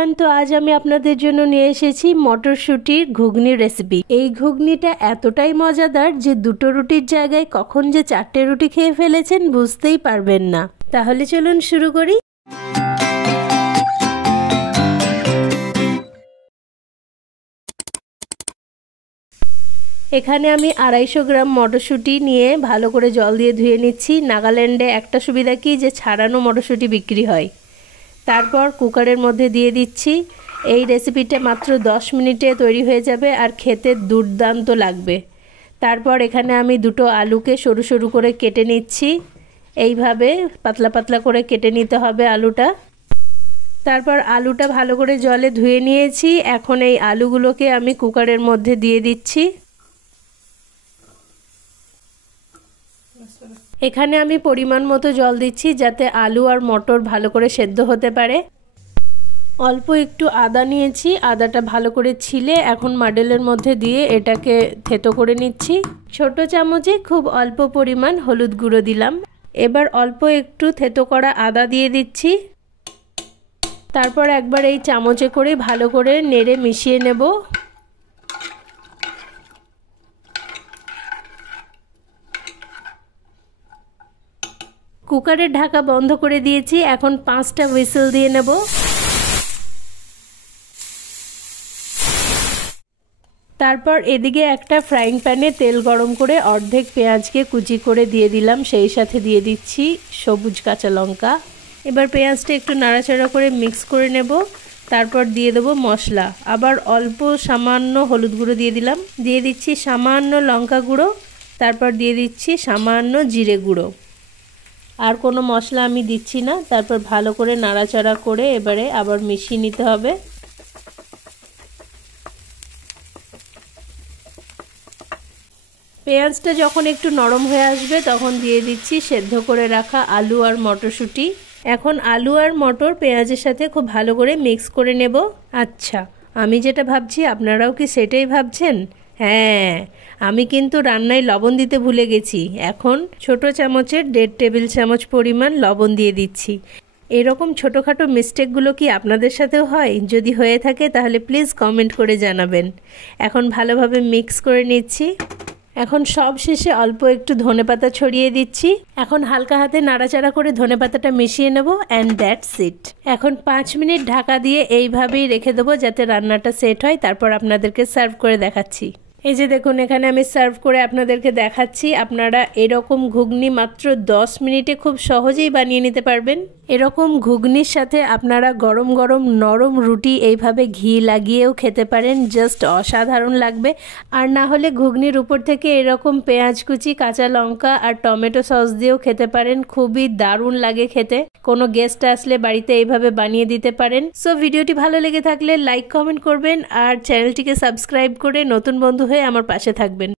Everyone, তো আজ আমি আপনাদের জন্য নিয়ে এসেছি মটরশুঁটির ঘুগনি রেসিপি। এই ঘুগনিটা এতটাই মজাদার যে দুটো রুটির জায়গায় কখন যে 4টে রুটি খেয়ে ফেলেছেন বুঝতেই পারবেন না। তাহলে চলুন শুরু করি। এখানে আমি 250 গ্রাম মটরশুঁটি নিয়ে ভালো করে জল দিয়ে ধুয়ে নিচ্ছি। নাগাল্যান্ডে একটা সুবিধা কি যে ছাড়ানো মটরশুঁটি বিক্রি হয়। তারপর কুকারের মধ্যে দিয়ে দিচ্ছি। এই রেসিপিটা মাত্র 10 মিনিটে তৈরি হয়ে যাবে আর খেতে দুর্দান্ত লাগবে। তারপর এখানে আমি দুটো আলুকে সরু সরু করে কেটে নিচ্ছি। এইভাবে পাতলা পাতলা করে কেটে নিতে হবে আলুটা। তারপর আলুটা ভালো করে জলে ধুয়ে নিয়েছি। এখন এই আলুগুলোকে আমি কুকারের মধ্যে দিয়ে দিচ্ছি। এখানে আমি পরিমাণ মতো জল দিচ্ছি যাতে আলু আর মটর ভালো করে সেদ্ধ হতে পারে। অল্প একটু আদা নিয়েছি, আদাটা ভালো করে ছিলে এখন মাডেলের মধ্যে দিয়ে এটাকে থেতো করে নিচ্ছি। ছোট চামচে খুব অল্প পরিমাণ হলুদ গুঁড়ো দিলাম। এবার অল্প একটু থেতো করা আদা দিয়ে দিচ্ছি। তারপর একবার এই চামচে করে ভালো করে নেড়ে মিশিয়ে নেব। কুকারের ঢাকা বন্ধ করে দিয়েছি। এখন 5টা হুইসেল দিয়ে নেব। তারপর এদিকে একটা ফ্রাইং প্যানে তেল গরম করে অর্ধেক পেঁয়াজকে কুচি করে দিয়ে দিলাম, সেই সাথে দিয়ে দিচ্ছি সবুজ কাঁচা লঙ্কা। এবার পেঁয়াজটা একটু নাড়াচাড়া করে মিক্স করে নেব। তারপর দিয়ে দেবো মশলা। আবার অল্প সামান্য হলুদ গুঁড়ো দিয়ে দিলাম, দিয়ে দিচ্ছি সামান্য লঙ্কা গুঁড়ো, তারপর দিয়ে দিচ্ছি সামান্য জিরে গুঁড়ো। আর কোনো মশলা আমি দিচ্ছি না। তারপর ভালো করে নাড়াচাড়া করে এবারে আবার মিশিয়ে নিতে হবে। পেঁয়াজটা যখন একটু নরম হয়ে আসবে তখন দিয়ে দিচ্ছি সেদ্ধ করে রাখা আলু আর মটরশুঁটি। এখন আলু আর মটর পেঁয়াজের সাথে খুব ভালো করে মিক্স করে নেব। আচ্ছা, আমি যেটা ভাবছি আপনারাও কি সেটাই ভাবছেন? হ্যাঁ, আমি কিন্তু রান্নায় লবণ দিতে ভুলে গেছি। এখন ছোট চামচের 1.5 টেবিল চামচ পরিমাণ লবণ দিয়ে দিচ্ছি। এরকম ছোটোখাটো মিস্টেকগুলো কি আপনাদের সাথেও হয়? যদি হয়ে থাকে তাহলে প্লিজ কমেন্ট করে জানাবেন। এখন ভালোভাবে মিক্স করে নিচ্ছি। এখন সব শেষে অল্প একটু ধনেপাতা ছড়িয়ে দিচ্ছি। এখন হালকা হাতে নাড়াচাড়া করে ধনেপাতাটা মিশিয়ে নেব অ্যান্ড দ্যাটস ইট। এখন 5 মিনিট ঢাকা দিয়ে এইভাবেই রেখে দেবো যাতে রান্নাটা সেট হয়। তারপর আপনাদেরকে সার্ভ করে দেখাচ্ছি। এই যে দেখুন, এখানে আমি সার্ভ করে আপনাদেরকে দেখাচ্ছি। আপনারা এরকম ঘুগনি মাত্র 10 মিনিটে খুব সহজেই বানিয়ে নিতে পারবেন। এরকম ঘুগনির সাথে আপনারা গরম গরম নরম রুটি এইভাবে ঘি লাগিয়েও খেতে পারেন, জাস্ট অসাধারণ লাগবে। আর না হলে ঘুগনির উপর থেকে এরকম পেঁয়াজ কুচি, কাঁচা লঙ্কা আর টমেটো সস দিয়েও খেতে পারেন, খুবই দারুণ লাগে খেতে। কোনো গেস্ট আসলে বাড়িতে এইভাবে বানিয়ে দিতে পারেন। সো ভিডিওটি ভালো লেগে থাকলে লাইক কমেন্ট করবেন আর চ্যানেলটিকে সাবস্ক্রাইব করে নতুন বন্ধু হয়ে আমার পাশে থাকবেন।